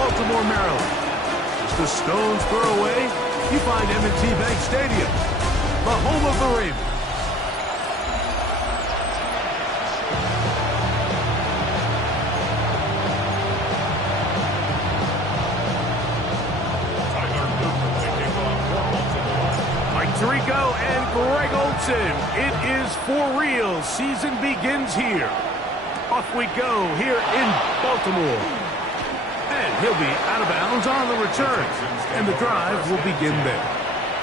Baltimore, Maryland. Just a stone's throw away, you find M&T Bank Stadium, the home of the Ravens. Mike Tirico and Greg Olsen. It is for real. Season begins here. Off we go here in Baltimore. And he'll be out of bounds on the return. And the drive will begin there.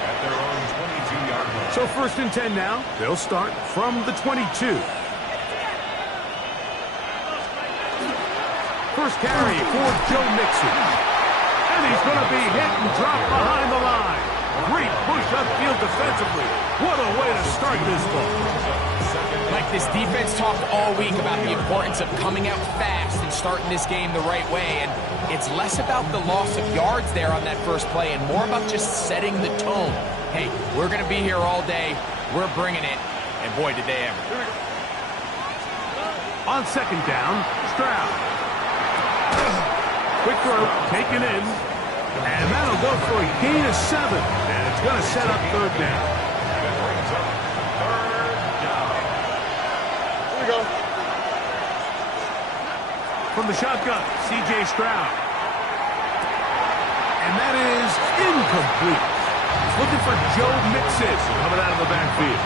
At their own 22-yard line. So 1st and 10 now. They'll start from the 22. First carry for Joe Mixon. And he's going to be hit and dropped behind the line. Great push upfield defensively. What a way to start this ball. Like this defense talked all week about the importance of coming out fast and starting this game the right way. And it's less about the loss of yards there on that first play and more about just setting the tone. Hey, we're going to be here all day. We're bringing it. And boy, did they ever. On 2nd down, Stroud. Quick throw, taken in. And that'll go for a gain of 7. And it's going to set up 3rd down. Here we go. From the shotgun, C.J. Stroud. And that is incomplete. He's looking for Joe Mixon coming out of the backfield.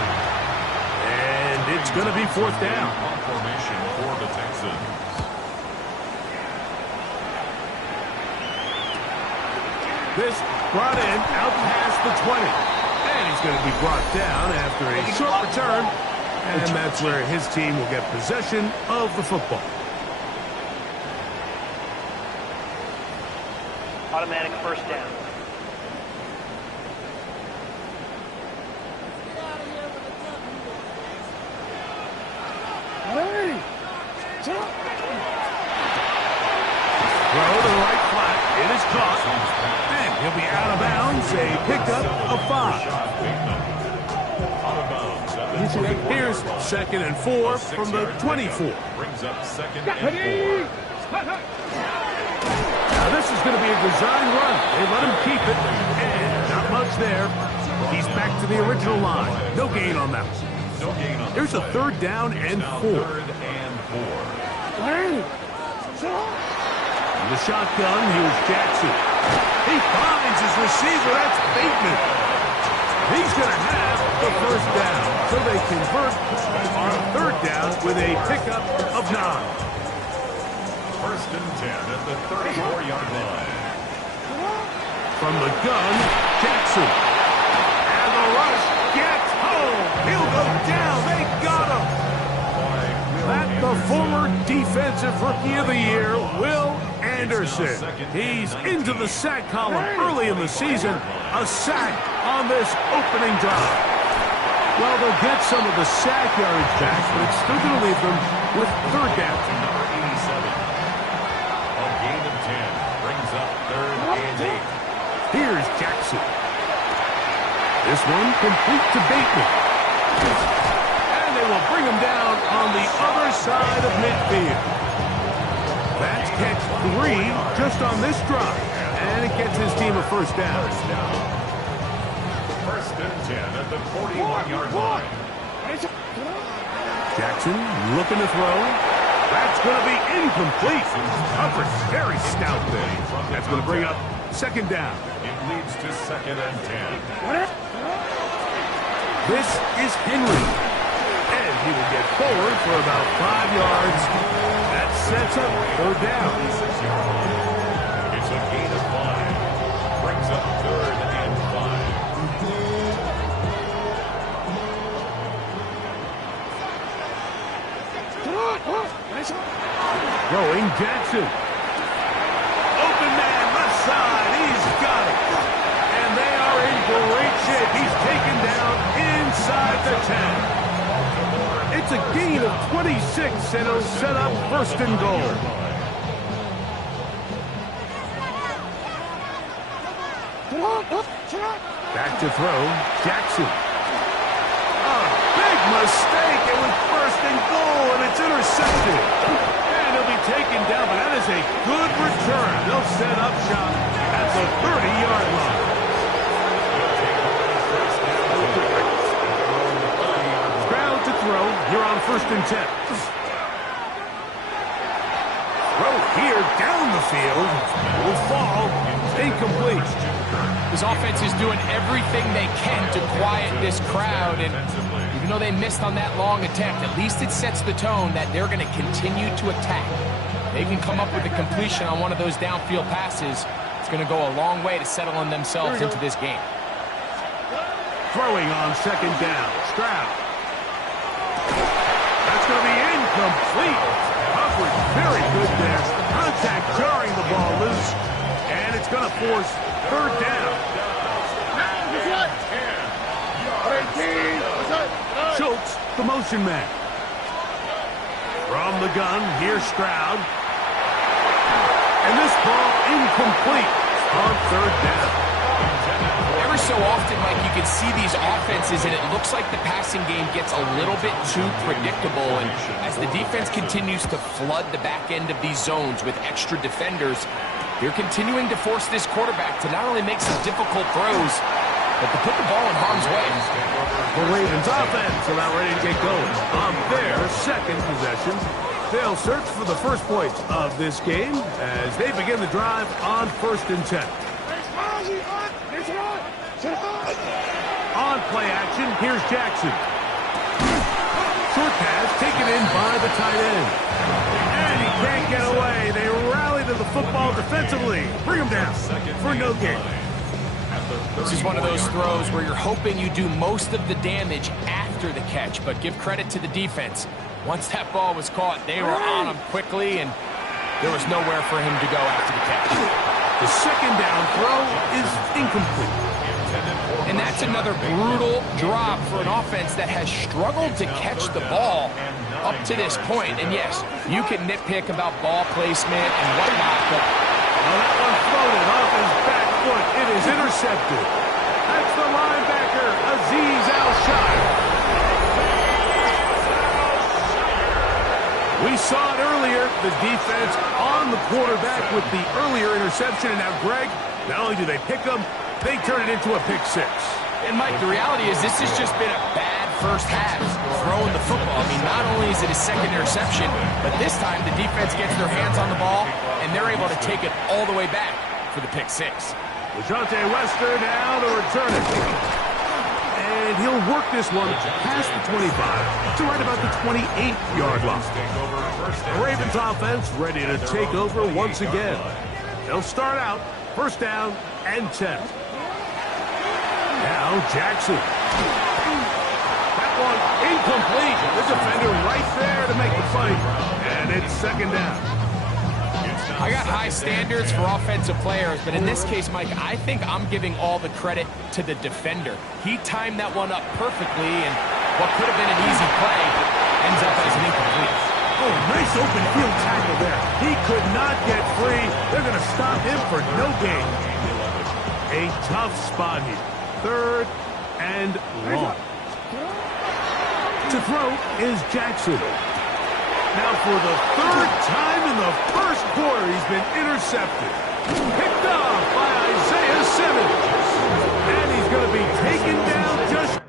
And it's going to be 4th down. Formation for the Texans. This brought in out past the 20. And he's going to be brought down after a short return. And that's where his team will get possession of the football. Automatic 1st down. Throw to the right flat. It is caught. And he'll be out of bounds. A pickup of 5. Out of bounds. Here's 2nd and 4 from the 24. Brings up 2nd and 4. Now this is going to be a design run. They let him keep it. And not much there. He's back to the original line. No gain on that one. No gain on Here's a 3rd down and 4. 3rd and 4. The shotgun, here's Jackson. He finds his receiver. That's Bateman. He's going to have the 1st down. So they convert on 3rd down with a pickup of 9. 1st and 10 at the 34-yard line. From the gun, Jackson. And the rush gets home. He'll go down. They got him. That the former defensive rookie of the year, Will Anderson. He's into the sack column early in the season. A sack on this opening drive. Well, they'll get some of the sack yards back, but it's still going to leave them with 3rd down. Number 87. A gain of 10 brings up 3rd and 8. Here's Jackson. This one complete to Bateman. And they will bring him down on the other side of midfield. That's catch 3 just on this drive. And it gets his team a 1st down. 1st and 10 at the 41-yard line. Jackson looking to throw. That's going to be incomplete. Coverage very stout there. That's going to bring up 2nd down. It leads to 2nd and 10. This is Henry. And he will get forward for about 5 yards. That sets up 3rd down. It's a gain of 5. Brings up 3rd and 5. Throwing Jackson. Open man, left side. He's got it. And they are in great shape. He's taken down inside the 10. It's a gain of 26, and it'll set up 1st and goal. Back to throw, Jackson. A big mistake. It was 1st and goal, and it's intercepted. And going to be taken down, but that is a good return. They'll set up shop at the 30-yard line. Stroud to throw here on 1st and 10. Throw here down the field. Will fall. Incomplete. This offense is doing everything they can to quiet this crowd, and even though they missed on that long attempt, at least it sets the tone that they're going to continue to attack. They can come up with a completion on one of those downfield passes. It's going to go a long way to settling themselves into this game. Throwing on 2nd down. Stroud. That's going to be incomplete. Coverage very good there. Contact jarring the ball loose. And it's going to force 3rd down. Schultz, the motion man. From the gun, here's Stroud. And this ball incomplete on 3rd down. Every so often, Mike, you can see these offenses, and it looks like the passing game gets a little bit too predictable. And as the defense continues to flood the back end of these zones with extra defenders, they're continuing to force this quarterback to not only make some difficult throws, but to put the ball in harm's way. The Ravens offense are now ready to get going on their 2nd possession. They'll search for the first points of this game as they begin the drive on 1st and 10. On play action, here's Jackson. Short pass taken in by the tight end. And he can't get away. They rally to the football defensively. Bring him down for no gain. This is one of those throws where you're hoping you do most of the damage after the catch, but give credit to the defense. Once that ball was caught, they were on him quickly, and there was nowhere for him to go after the catch. The 2nd down throw is incomplete. And that's another brutal drop for an offense that has struggled to catch the ball up to this point. And yes, you can nitpick about ball placement and whatnot, but that one floated off his back foot. It is intercepted. That's the linebacker, Azeez Al-Shaair. We saw it earlier, the defense on the quarterback with the earlier interception. And now, Greg, not only do they pick them, they turn it into a pick 6. And, Mike, the reality is this has just been a bad first half throwing the football. I mean, not only is it his 2nd interception, but this time the defense gets their hands on the ball, and they're able to take it all the way back for the pick 6. DeJounte Wester now to return it. And he'll work this one past the 25 to right about the 28-yard line. The Ravens offense ready to take over once again. They'll start out 1st down and 10. Now Jackson. That one incomplete. The defender right there to make the fight. And it's 2nd down. I got high standards for offensive players, but in this case, Mike, I think I'm giving all the credit to the defender. He timed that one up perfectly, and what could have been an easy play ends up as an incomplete. Oh, nice open field tackle there. He could not get free. They're going to stop him for no gain. A tough spot here. 3rd and long. To throw is Jackson. Now for the 3rd time in the 1st quarter, he's been intercepted. Picked off by Isaiah Simmons. And he's going to be taken down just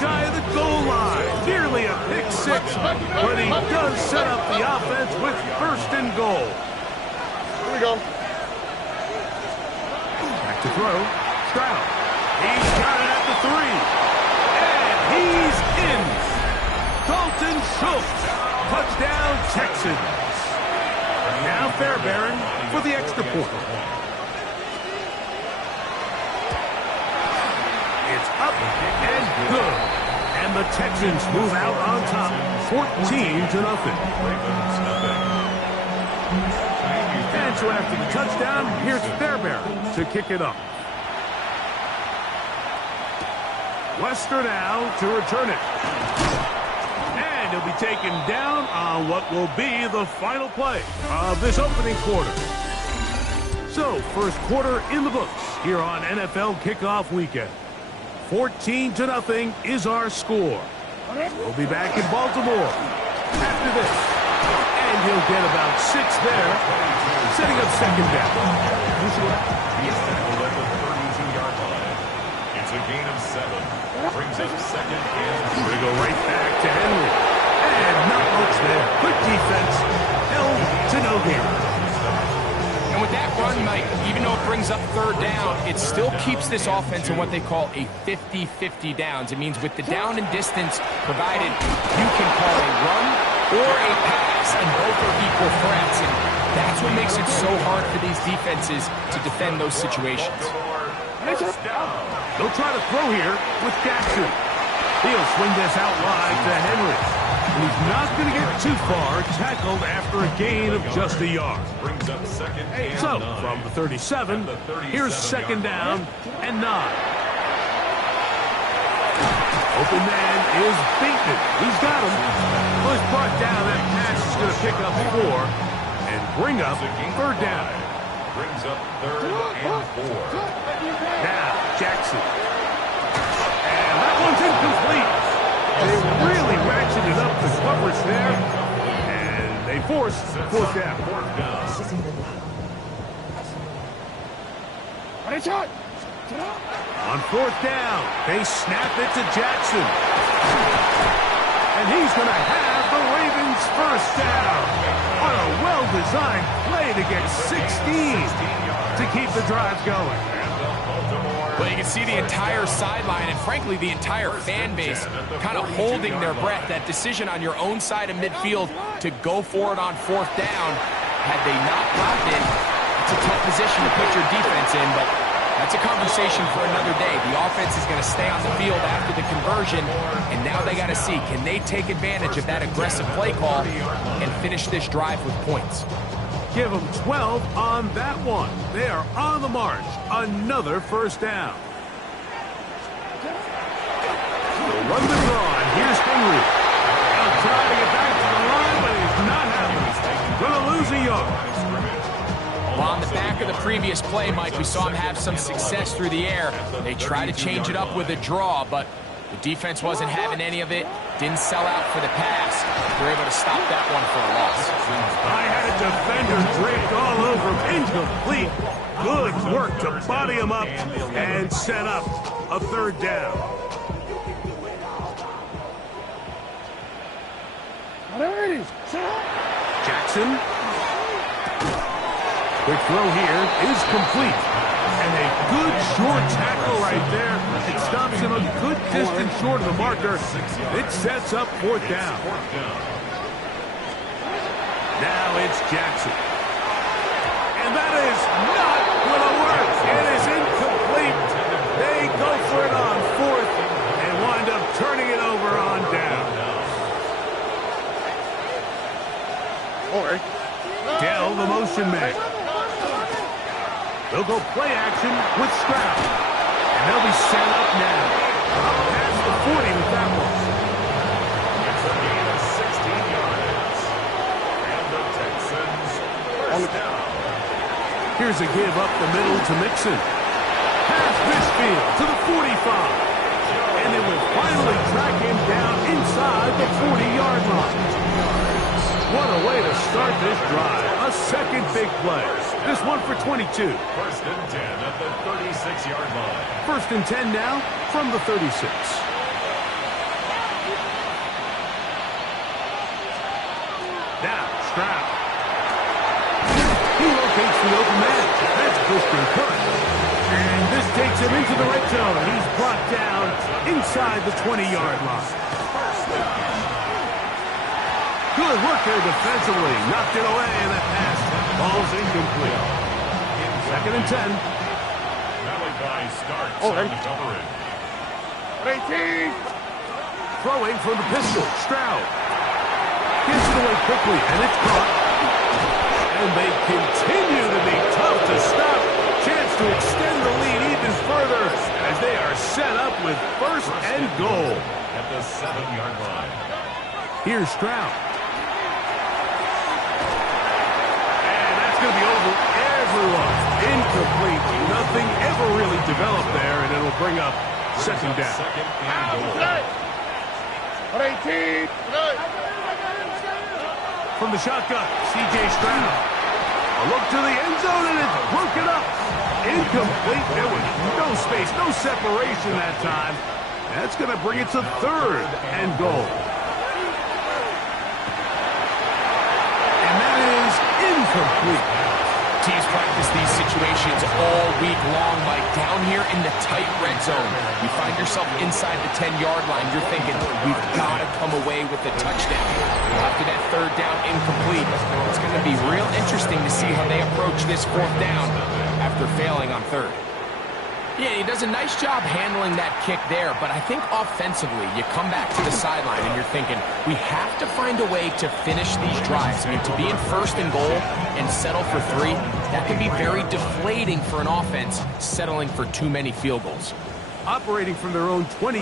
shy of the goal line. Nearly a pick 6, but he does set up the offense with 1st and goal. Here we go. Back to throw. Stroud. He's got it at the 3. And he's in. Dalton Schultz. Touchdown, Texans. Now Fairbairn for the extra point. It's up and good. And the Texans move out on top, 14-0. And so after the touchdown, here's Fairbairn to kick it off. Wester now to return it. And he'll be taken down on what will be the final play of this opening quarter. So, first quarter in the books here on NFL Kickoff Weekend. 14-0 is our score. We'll be back in Baltimore after this. And he'll get about 6 there, setting up second down. He's tackled at the 32-yard line. It's a gain of 7. Brings up second and 3. We go right back to Henry. And not much there. Good defense. Held to no gain. And with that run, Mike, even though it brings up third down, it still keeps this offense in what they call a 50-50 downs. It means with the down and distance provided, you can call a run or a pass, and both are equal threats. And that's what makes it so hard for these defenses to defend those situations. They'll try to throw here with Jackson. He'll swing this out wide to Henry. And he's not going to get too far, tackled after a gain of just a yard. Brings up second and So, 9. from the 37, here's second down and 9. Open man is beaten. He's got him. Well, he's brought down. That pass is going to pick up 4 and bring up third down. Brings up third and 4. Now, Jackson. And that one's incomplete. They really ratcheted up the coverage there, and they forced fourth down. On fourth down, they snap it to Jackson. And he's going to have the Ravens first down on a well-designed play to get 16 to keep the drive going. Well, you can see the entire sideline and, frankly, the entire fan base kind of holding their breath. That decision on your own side of midfield to go for it on fourth down, had they not blocked it, it's a tough position to put your defense in, but that's a conversation for another day. The offense is going to stay on the field after the conversion, and now they got to see, can they take advantage of that aggressive play call and finish this drive with points? Give them 12 on that one. They are on the march. Another first down. They'll run the draw, and here's Henry. They'll try to get back to the line, but it's not happening. Going to lose a yard. Well, on the back of the previous play, Mike, we saw him have some success through the air. They tried to change it up with a draw, but the defense wasn't having any of it. Didn't sell out for the pass. They were able to stop that one for a loss. I had a defender draped all over him. Incomplete. Good work to body him up and set up a third down. Jackson. Quick throw here is complete. And a good short tackle right there. It stops him a good distance short of the marker. It sets up fourth down. Now it's Jackson. And that is not going to work. It is incomplete. They go for it on fourth and wind up turning it over on down. Dell, the motion man. They'll go play action with Stroud. And they'll be set up now. Up past the 40 with that one. It's a gain of 16 yards. And the Texans first down. Here's a give up the middle to Mixon. Past Fishfield to the 45. And they will finally track him down inside the 40-yard line. What a way to start this drive. A second big play. This one for 22. First and 10 at the 36-yard line. First and 10 now from the 36. Now, Stroud. He locates the open man. That's Christian Kirk. And this takes him into the red zone. He's brought down inside the 20-yard line. Good work there defensively. Knocked it away, and that pass falls incomplete. Second and 10. Malachi starts on the coverage. Throwing from the pistol. Stroud. Gets it away quickly, and it's caught. And they continue to be tough to stop. Chance to extend the lead even further as they are set up with first and goal. At the 7-yard line. Here's Stroud. And that's going to be over everyone. Incomplete. Nothing ever really developed there, and it'll bring up second down. Second and goal. from the shotgun. C.J. Stroud. A look to the end zone, and it's broken up. Incomplete. There was no space, no separation that time. That's going to bring it to 3rd and goal. And that is incomplete. Teams practice these situations all week long, Mike. Down here in the tight red zone, you find yourself inside the 10-yard line. You're thinking, we've got to come away with a touchdown. After that 3rd down incomplete, it's going to be real interesting to see how they approach this 4th down after failing on 3rd. Yeah, he does a nice job handling that kick there, but I think offensively, you come back to the sideline and you're thinking, we have to find a way to finish these drives. I mean, to be in 1st and goal and settle for 3, that can be very deflating for an offense settling for too many field goals. Operating from their own 23,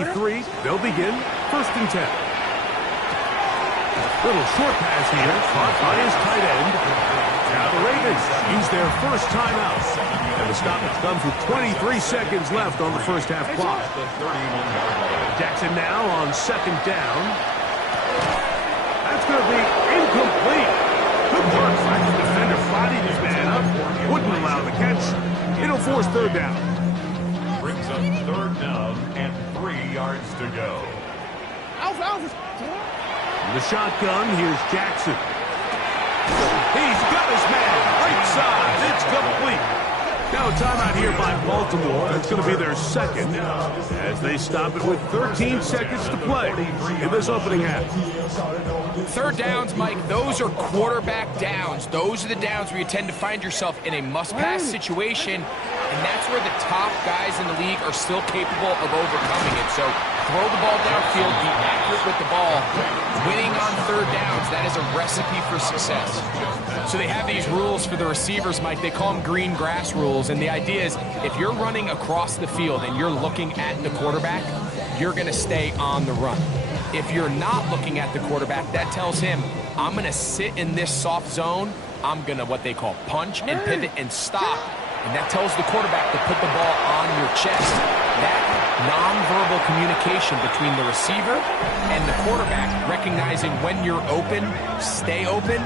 they'll begin 1st and 10. Little short pass here, caught by his tight end. Now the Ravens use their first timeout. And the stoppage comes with 23 seconds left on the first half clock. Jackson now on 2nd down. That's going to be incomplete. Good work by the defender, bodied his man up. Wouldn't allow the catch. It'll force 3rd down. Brings up 3rd down and 3 yards to go. The shotgun, here's Jackson. He's got his man. Right side. It's complete. Now a timeout here by Baltimore. It's going to be their 2nd as they stop it with 13 seconds to play in this opening half. 3rd downs, Mike, those are quarterback downs. Those are the downs where you tend to find yourself in a must-pass situation, and that's where the top guys in the league are still capable of overcoming it. So throw the ball downfield, be accurate with the ball. Winning on 3rd downs, that is a recipe for success. So they have these rules for the receivers, Mike. They call them green grass rules, and the idea is if you're running across the field and you're looking at the quarterback, you're going to stay on the run. If you're not looking at the quarterback, that tells him, I'm going to sit in this soft zone. I'm going to what they call punch and pivot and stop. And that tells the quarterback to put the ball on your chest. That nonverbal communication between the receiver and the quarterback, recognizing when you're open, stay open,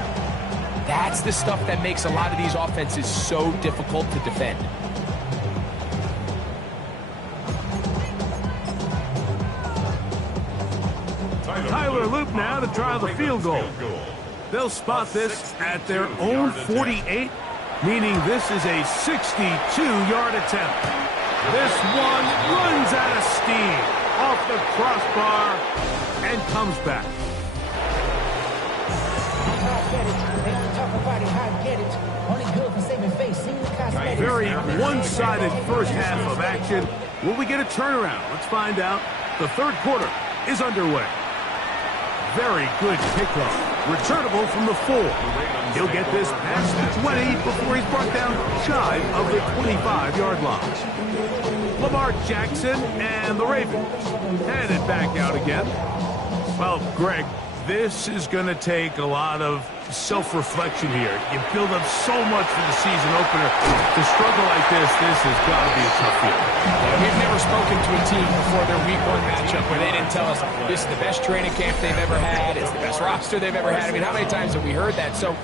that's the stuff that makes a lot of these offenses so difficult to defend. Tyler Loop now to try the field goal. They'll spot this at their own 48, meaning this is a 62-yard attempt. This one runs out of steam off the crossbar and comes back. Very one-sided first half of action. Will we get a turnaround? Let's find out. The 3rd quarter is underway. Very good kickoff. Returnable from the 4. He'll get this past the 20 before he's brought down shy of the 25-yard line. Lamar Jackson and the Ravens headed back out again. Well, Greg, this is going to take a lot of self-reflection here. You build up so much for the season opener. To struggle like this has got to be a tough year. We've never spoken to a team before their week 1 matchup where they didn't tell us this is the best training camp they've ever had, it's the best roster they've ever had. I mean, how many times have we heard that? So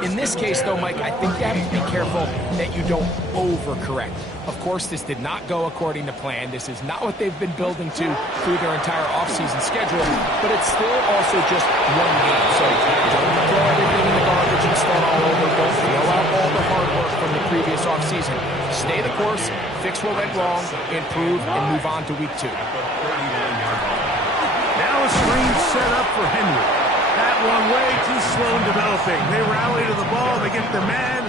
in this case, though, Mike, I think you have to be careful that you don't overcorrect. Of course, this did not go according to plan. This is not what they've been building to through their entire offseason schedule, but it's still also just one game. So don't throw everything in the garbage and start all over. Don't throw out all the hard work from the previous offseason. Stay the course, fix what went wrong, improve, and move on to week 2. Now a screen set up for Henry. That one way too slow in developing. They rally to the ball, they get the man,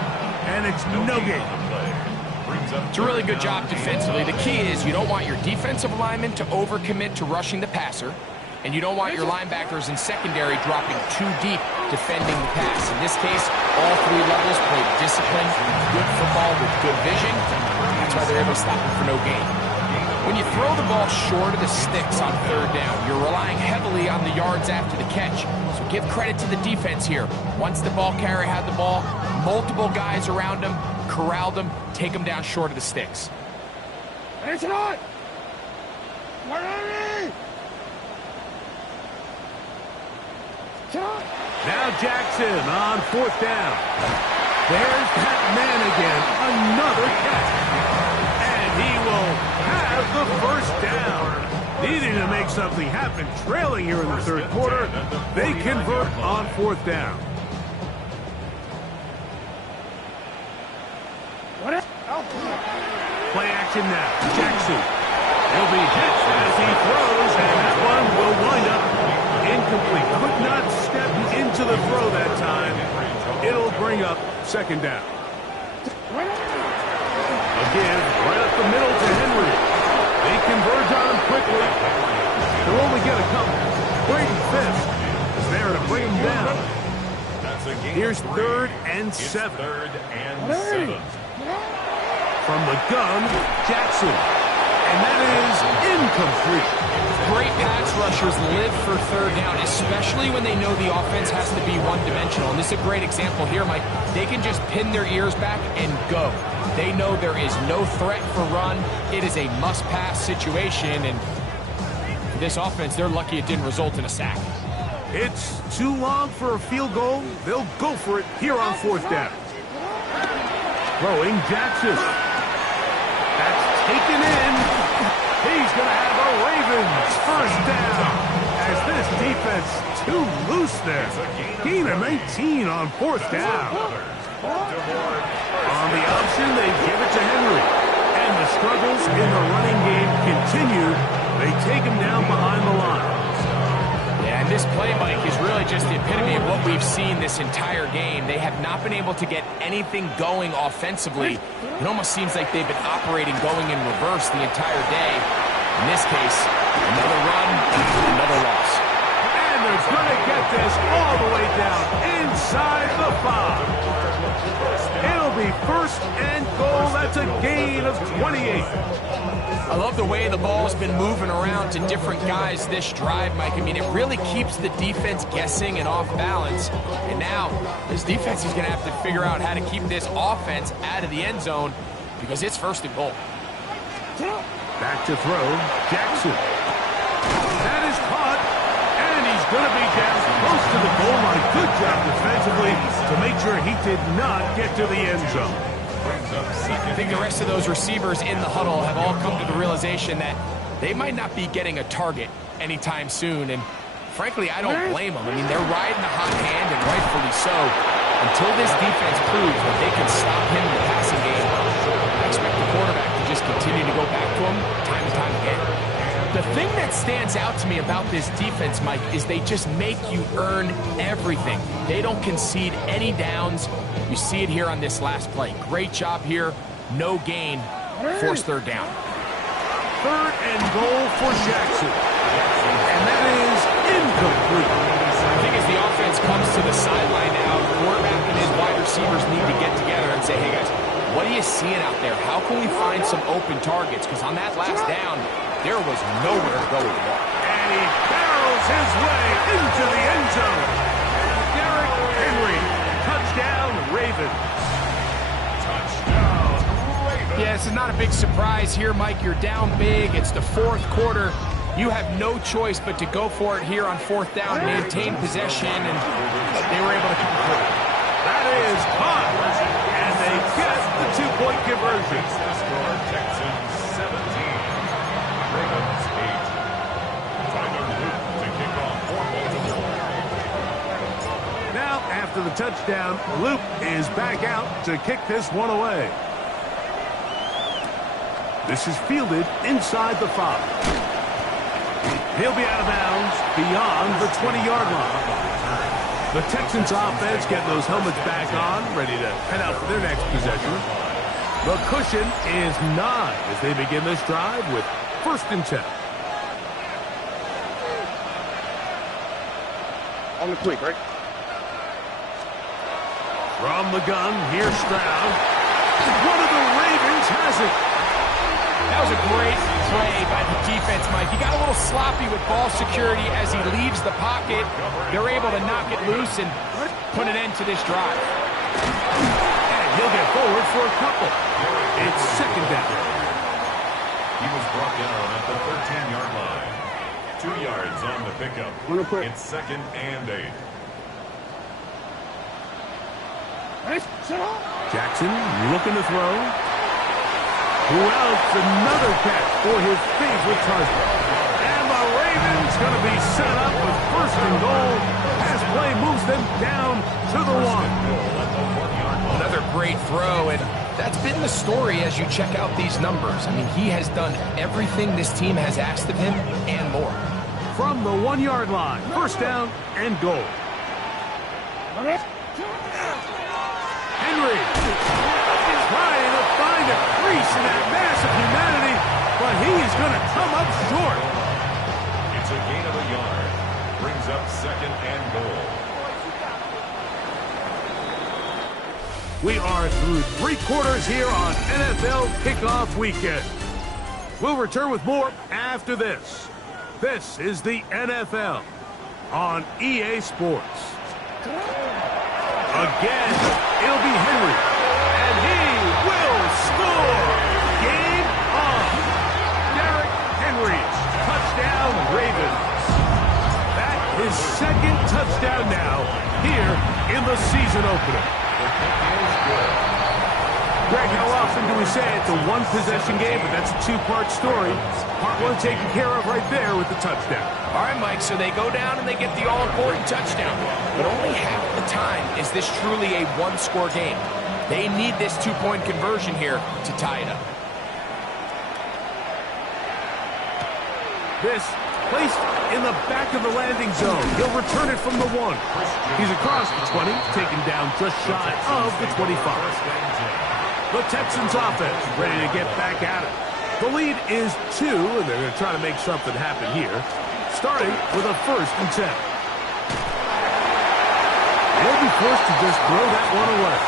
and it's no gain. It's a really good job defensively. The key is you don't want your defensive linemen to overcommit to rushing the passer, and you don't want your linebackers in secondary dropping too deep defending the pass. In this case, all 3 levels played disciplined, good football with good vision. That's why they're able to stop them for no gain. When you throw the ball short of the sticks on 3rd down, you're relying heavily on the yards after the catch. So give credit to the defense here. Once the ball carrier had the ball, multiple guys around him, corralled him, take him down short of the sticks. It's not! We're ready! Now Jackson on 4th down. There's that man again. Another catch. And he will have the 1st down. Needing to make something happen. Trailing here in the 3rd quarter. They convert on 4th down. Play action now. Jackson. He'll be hit as he throws, and that one will wind up incomplete. Could not step into the throw that time. It'll bring up 2nd down. Again, right up the middle to Henry. They converge on quickly. They'll only get a couple. Braden Fisk is there to bring him down. Here's 3rd and 7. 3rd and 7. From the gun, Jackson. And that is incomplete. Great pass rushers live for 3rd down, especially when they know the offense has to be one-dimensional. And this is a great example here, Mike. They can just pin their ears back and go. They know there is no threat for run. It is a must-pass situation, and this offense, they're lucky it didn't result in a sack. It's too long for a field goal. They'll go for it here on 4th down. Throwing Jackson. That's taken in. He's going to have a Ravens 1st down. As this defense too loose there. Gain of 19 on 4th down. On the option, they give it to Henry. And the struggles in the running game continue. They take him down behind the line. Yeah, and this play, Mike, is really just the epitome of what we've seen this entire game. They have not been able to get anything going offensively. It almost seems like they've been operating going in reverse the entire day. In this case, another run, another loss. And they're going to get this all the way down inside the 5. It'll be 1st and goal. That's a gain of 28. I love the way the ball's been moving around to different guys this drive, Mike. I mean, it really keeps the defense guessing and off balance. And now, this defense is going to have to figure out how to keep this offense out of the end zone because it's 1st and goal. Back to throw, Jackson. That is caught, and he's going to be down close to the goal line. Good job defensively to make sure he did not get to the end zone. I think the rest of those receivers in the huddle have all come to the realization that they might not be getting a target anytime soon. And frankly, I don't blame them. I mean, they're riding the hot hand, and rightfully so. Until this defense proves that they can stop him in the passing game, I expect the quarterback to just continue to go back to him time and time again. The thing that stands out to me about this defense, Mike, is they just make you earn everything. They don't concede any downs. You see it here on this last play. Great job here. No gain. Force 3rd down. 3rd and goal for Jackson. And that is incomplete. I think as the offense comes to the sideline now, the quarterback and his wide receivers need to get together and say, hey, guys, what are you seeing out there? How can we find some open targets? Because on that last down, there was nowhere to go with the ball. And he barrels his way into the end zone. Derrick Henry. Touchdown, Ravens. Touchdown, Ravens. Yeah, this is not a big surprise here, Mike. You're down big. It's the 4th quarter. You have no choice but to go for it here on 4th down, maintain possession, and they were able to come through. That is caught. And they get the 2-point conversion. The score, Texans 17. Ravens 8. Tyler Luke to kick off for Baltimore. Now, after the touchdown, Luke is back out to kick this one away. This is fielded inside the 5. He'll be out of bounds beyond the 20-yard line. The Texans offense getting those helmets back on, ready to head out for their next possession. The cushion is 9 as they begin this drive with 1st and 10. On the quick, right? From the gun, here's Stroud. One of the Ravens has it. That was a great play by the defense, Mike. He got a little sloppy with ball security as he leaves the pocket. They're able to knock it loose and put an end to this drive. And he'll get forward for a couple. It's 2nd down. He was brought down at the 13-yard line. 2 yards on the pickup. It's 2nd and 8. Jackson looking to throw. Who else? Another catch for his favorite target. And the Ravens going to be set up with first and goal. Pass play moves them down to the 1. Another great throw, and that's been the story as you check out these numbers. I mean, he has done everything this team has asked of him and more. From the 1-yard line, first down and goal. Henry trying to find a crease in that mass of humanity, but he is going to come up short. It's a gain of a yard. Brings up second and goal. We are through 3 quarters here on NFL Kickoff Weekend. We'll return with more after this. This is the NFL on EA Sports. Again, it'll be Henry, and he will score. Game on. Derrick Henry, touchdown Ravens. That is second touchdown now here in the season opener. Greg, how often do we say it's a one-possession game, but that's a 2-part story? Part 1 taken care of right there with the touchdown. All right, Mike, so they go down and they get the all-important touchdown. But only half the time is this truly a one-score game. They need this 2-point conversion here to tie it up. This placed in the back of the landing zone. He'll return it from the 1. He's across the 20, taken down just shy of the 25. The Texans offense ready to get back at it. The lead is 2, and they're going to try to make something happen here, starting with a 1st and 10. They'll be forced to just throw that one away.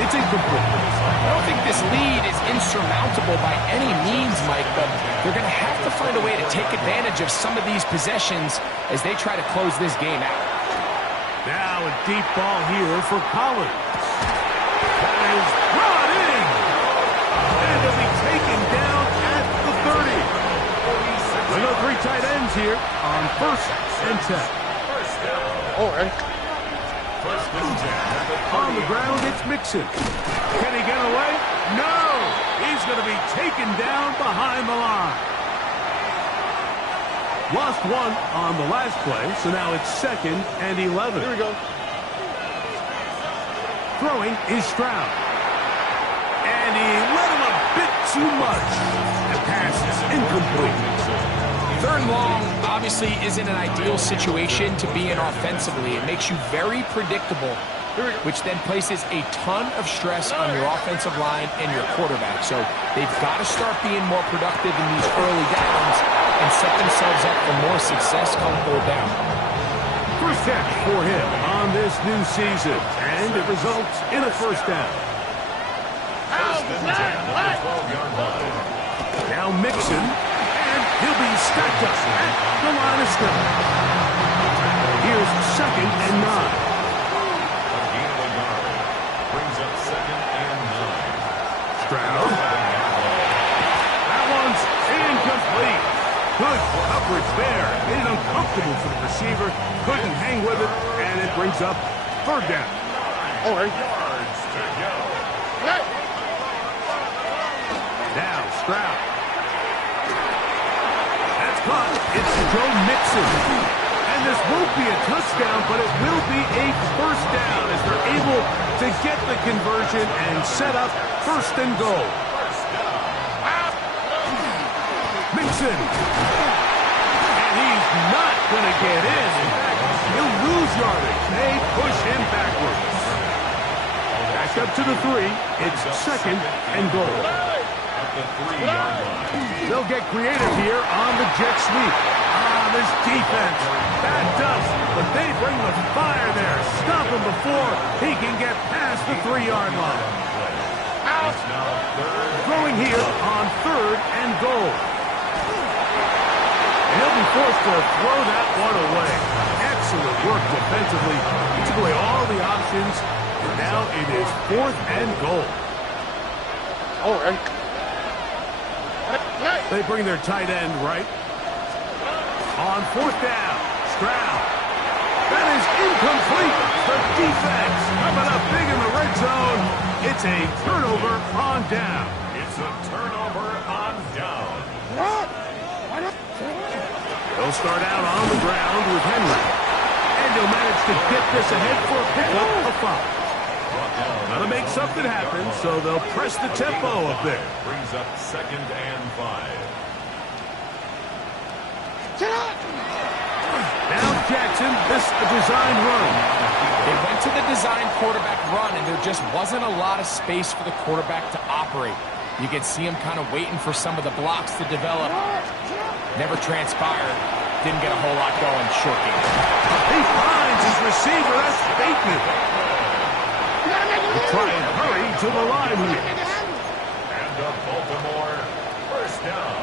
It's incomplete. I don't think this lead is insurmountable by any means, Mike, but they're going to have to find a way to take advantage of some of these possessions as they try to close this game out. Now a deep ball here for Collins. That is brought in. And he'll be taken down at the 30. We go 3 tight ends here on 1st and 10. All right. On the ground, it's Mixon. Can he get away? No! He's going to be taken down behind the line. Lost 1 on the last play, so now it's 2nd and 11. Here we go. Throwing is Stroud. And he let him a bit too much. The pass is incomplete. 3rd and long obviously isn't an ideal situation to be in offensively. It makes you very predictable, which then places a ton of stress on your offensive line and your quarterback. So they've got to start being more productive in these early downs and set themselves up for more success come 3rd down. First catch for him on this new season, and it results in a 1st down. Now Mixon, and he'll be stacked up at the line of scrimmage. Here's 2nd and 9. Brings up 2nd and 9. Stroud. That one's incomplete. Good coverage there. Made it uncomfortable for the receiver. Couldn't hang with it, and it brings up 3rd down. All right. Yards to go. Now Stroud. That's caught. It's Joe Mixon. And this won't be a touchdown, but it will be a 1st down as they're able to get the conversion and set up 1st and goal. Mixon. And he's not going to get in. In fact, he'll lose yardage. They push him backwards. Back up to the 3. It's 2nd and goal. At the 3-yard line. They'll get creative here on the jet sweep. This defense backed up, but they bring the fire there. Stop him before he can get past the 3-yard line. It's now 3rd. Throwing here on 3rd and goal. And he'll be forced to throw that one away. Excellent work defensively. He took away all the options, and now it is 4th and goal. All right. They bring their tight end right. On 4th down, Stroud. That is incomplete. The defense coming up big in the red zone. It's a turnover on down. It's a turnover on down. They'll start out on the ground with Henry. And he'll manage to get this ahead for a pickup of 5. Got to make something happen, so they'll press the tempo a bit. Brings up 2nd and 5. Now Jackson, this a designed run. They went to the design quarterback run, and there just wasn't a lot of space for the quarterback to operate. You could see him kind of waiting for some of the blocks to develop. Never transpired. Didn't get a whole lot going. Short game. He finds his receiver. That's Bateman. We'll try and hurry to the line here. And the Baltimore first down.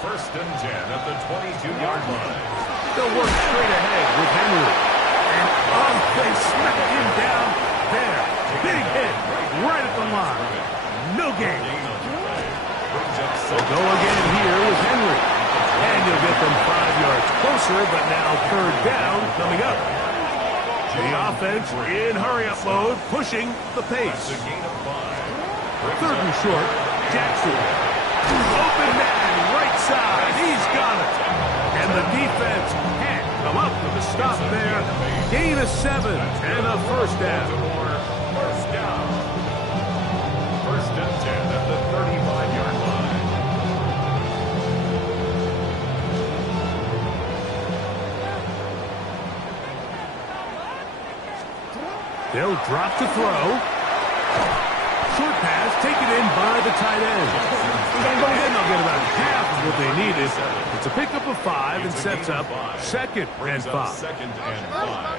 1st and 10 at the 22-yard line. They'll work straight ahead with Henry. And they smack him down there. Big hit right at the line. No gain. They'll go again here with Henry. And he'll get them 5 yards closer, but now 3rd down coming up. The offense in hurry-up mode, pushing the pace. 3rd and short, Jackson. Open man, right side. He's got it. And the defense can't come up with a stop there. Gain of 7 and a 1st down. First down. 1st and 10 at the 35-yard line. They'll drop to throw. Short pass taken in by the tight end. And they'll get about half of what they needed. It's a pickup of 5 and sets up 2nd and 5. 2nd and 5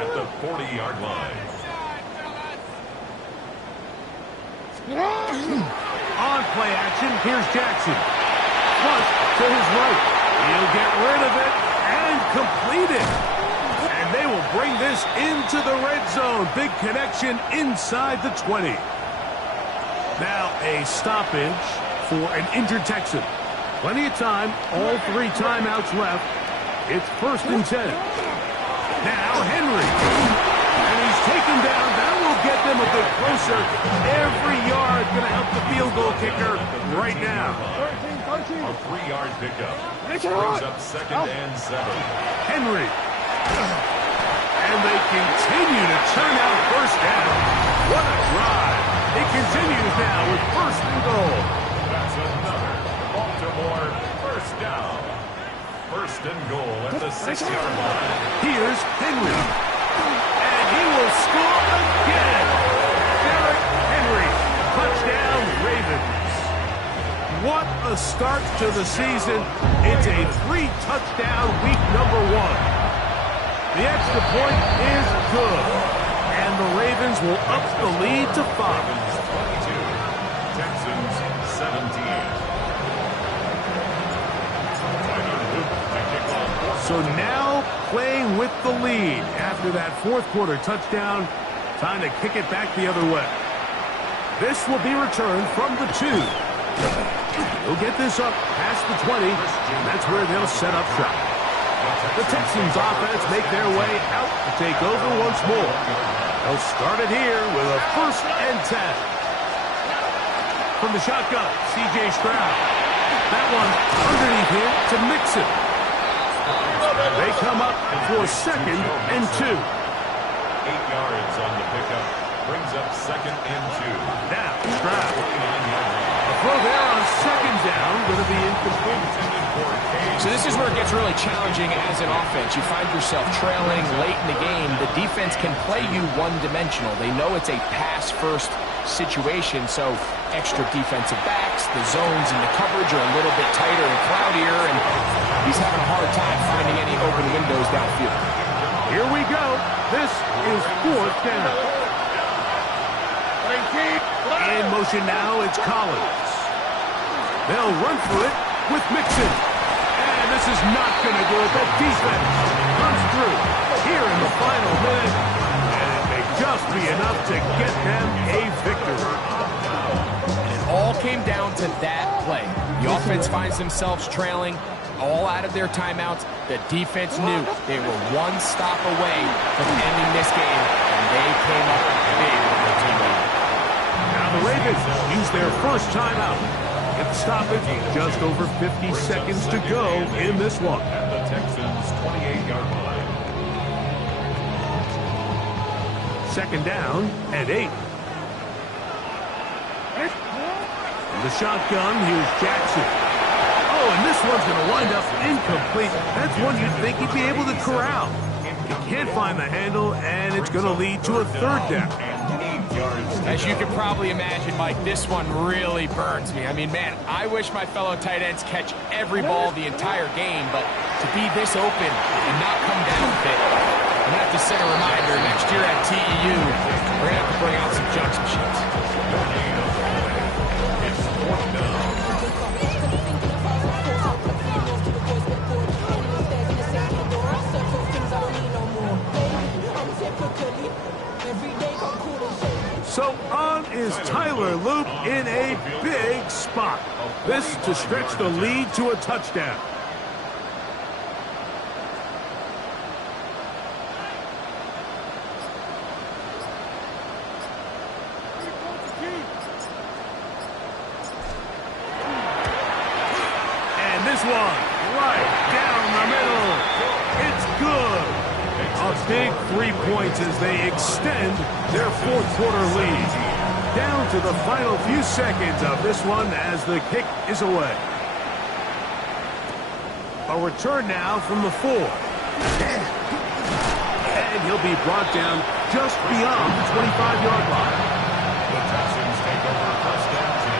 at the 40-yard line. On play action, here's Jackson. Flush to his right. He'll get rid of it and complete it. And they will bring this into the red zone. Big connection inside the 20. Now a stoppage for an injured Texan. Plenty of time, all 3 timeouts left. It's 1st and 10. Now Henry. And he's taken down. That will get them a bit closer. Every yard going to help the field goal kicker right now. A 3-yard pickup. Brings up 2nd and 7. Henry. And they continue to turn out 1st down. What a drive. It continues now with 1st and goal. That's another Baltimore first down. 1st and goal at the 6-yard line. Here's Henry. And he will score again. Derrick Henry. Touchdown, Ravens. What a start to the season. It's a 3-touchdown week number 1. The extra point is good. And the Ravens will up the lead to 5. 22. Texans 17. So now playing with the lead after that 4th quarter touchdown. Time to kick it back the other way. This will be returned from the 2. They'll get this up past the 20. And that's where they'll set up shop. The Texans offense make their way out to take over once more. They'll start it here with a 1st and 10. From the shotgun, C.J. Stroud. That one underneath him to Mixon. They come up for 2nd and 2. 8 yards on the pickup. Brings up 2nd and 2. Now, Stroud. A throw there on 2nd down. Going to be incomplete. So this is where it gets really challenging as an offense. You find yourself trailing late in the game. The defense can play you one-dimensional. They know it's a pass-first situation, so extra defensive backs, the zones and the coverage are a little bit tighter and cloudier, and he's having a hard time finding any open windows downfield. Here we go. This is 4th down. In motion now, it's Collins. They'll run for it with Mixon. And this is not going to do it. The defense runs through here in the final minute. And it may just be enough to get them a victory. And it all came down to that play. The offense finds themselves trailing. all out of their timeouts. The defense knew they were one stop away from ending this game, and they came up big with their teammate. Now the Ravens use their first timeout. Get the stoppage, just over 50 seconds to go in this one. At the Texans' 28-yard line. Second down and 8. From the shotgun, here's Jackson. Oh, and this one's going to wind up incomplete. That's one you'd think he'd be able to corral. He can't find the handle, and it's going to lead to a third down. As you can probably imagine, Mike, this one really burns me. I mean, man, I wish my fellow tight ends catch every ball the entire game, but to be this open and not come down with it, I'm going to have to set a reminder next year at TEU, we're going to have to bring out some jump machines. It's fourth down. So on is Tyler Loop in a big spot. This to stretch the lead to a touchdown. And this one right down the middle. It's good. A big 3 points as they extend their fourth quarter lead. Down to the final few seconds of this one as the kick is away. A return now from the 4. And he'll be brought down just beyond the 25-yard line. The Texans take over first down 10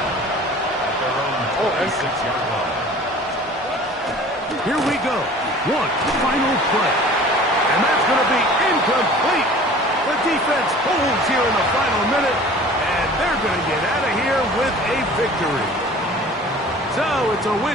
at their own 26-yard line. Here we go. One final play. And that's going to be incomplete. The defense holds here in the final minute, and they're going to get out of here with a victory. So it's a win.